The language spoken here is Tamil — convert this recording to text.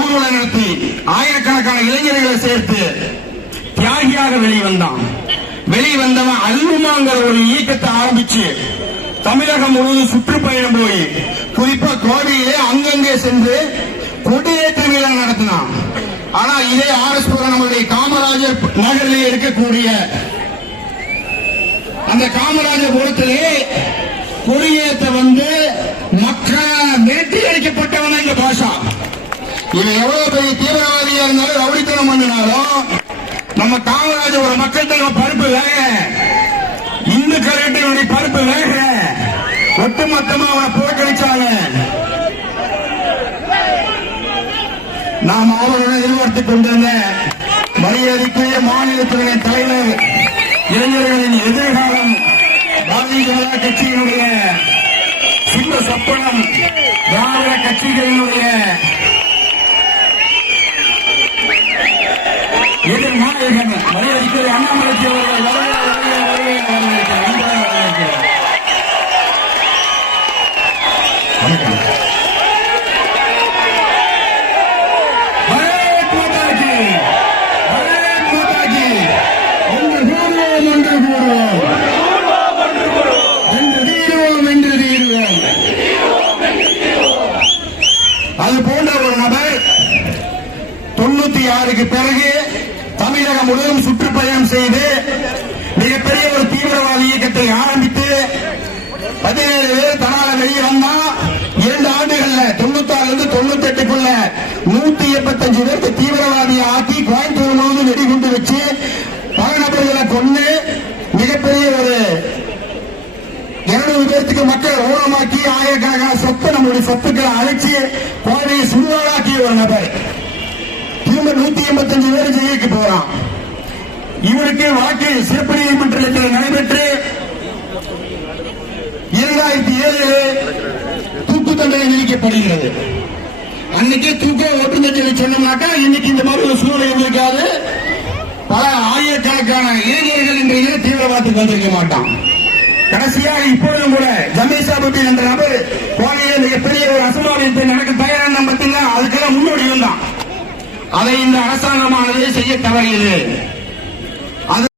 ஊர்வலம் நடத்தி ஆயிரக்கணக்கான இளைஞர்களை சேர்த்து தியாகியாக வெளிவந்தவன் அல்லுமாங்கிற ஒரு இயக்கத்தை ஆரம்பிச்சு தமிழகம் முழுவதும் சுற்றுப்பயணம் போய் குறிப்பா கோவையிலே அங்கங்கே சென்று கொடியேற்ற விழா நடத்தினான். ஆனா இதே RS புரம் நம்முடைய காமராஜர் நகரிலே இருக்கக்கூடிய அந்த காமராஜர் புரத்திலே கொடியேற்ற வந்து மக்கள் மிரட்டி அடிக்கப்பட்டவன இந்த பாஷா. இவன் எவ்வளவு பெரிய தீவிரவாதியா இருந்தாலும் ரவுடித்தனம் பண்ணினாலும் நம்ம காமராஜர் ஒரு மக்கள் தலைவர் பருப்பு வேக இந்து கலெக்டருடைய பருப்பு வேக ஒட்டுமொத்தமா அவனை புறக்கணிச்சாங்க. நாம் அவருடன் எதிர்பார்த்துக் கொண்டிருந்த மரியாதைக்குரிய மாநில துணை தலைவர் இளைஞர்களின் எதிர்காலம் பாரதிய ஜனதா கட்சியினுடைய சிம்ம சொப்பனம் திராவிட கட்சிகளினுடைய எதிர்நாயகன் மரியாதைக்குரிய அண்ணாமலை அவர்கள் அது போன்ற ஒரு நபர் 96க்கு பிறகு தமிழகம் முழுவதும் சுற்றுப்பயணம் செய்து மிகப்பெரிய ஒரு தீவிரவாத இயக்கத்தை ஆரம்பித்து 17 பேர் தனால வெளியே வந்தா 2 ஆண்டுகள்ல 96 98க்குள்ள 185 பேருக்கு தீவிரவாதியை ஆக்கி கோயம்புத்தூர் முழுவதும் வெடிகுண்டு வச்சு பல நபர்களை கொண்டு மிகப்பெரிய ஒரு 200 பேருக்கு மக்கள் ஊனமாக்கி ஆயிரக்கணக்கான சொத்து நம்மளுடைய சொத்துக்களை அழைச்சி கோவையை சுடுகாடாக்கிய ஒரு நபர் திரும்ப 185 பேர் ஜெயிலுக்கு போறான். இவருக்கு வழக்கு சிறப்பு நீதிமன்றத்தில் நடைபெற்று 2007 தூக்கு தண்டனை விதிக்கப்படுகிறது. அன்னைக்கு தூக்க ஒட்டுமொத்த சொன்னோம்னாக்கா இன்னைக்கு இந்த மாதிரி ஒரு சூழ்நிலை இருந்திருக்காது. பல ஆயிரக்கணக்கான இளைஞர்கள் இன்றைய தீவிரவாதத்துக்கு வந்திருக்க மாட்டான். கடைசியாக இப்பொழுதும் கூட ஜமீசாபுத்தீன் என்ற நபர் கோவையிலே மிகப்பெரிய ஒரு அசம்பாவிதத்தை நடக்க தயாரான பார்த்தீங்கன்னா அதுக்கெல்லாம் முன்னோடி இருந்தான். அதை இந்த அரசாங்கமானது செய்ய தவறியது.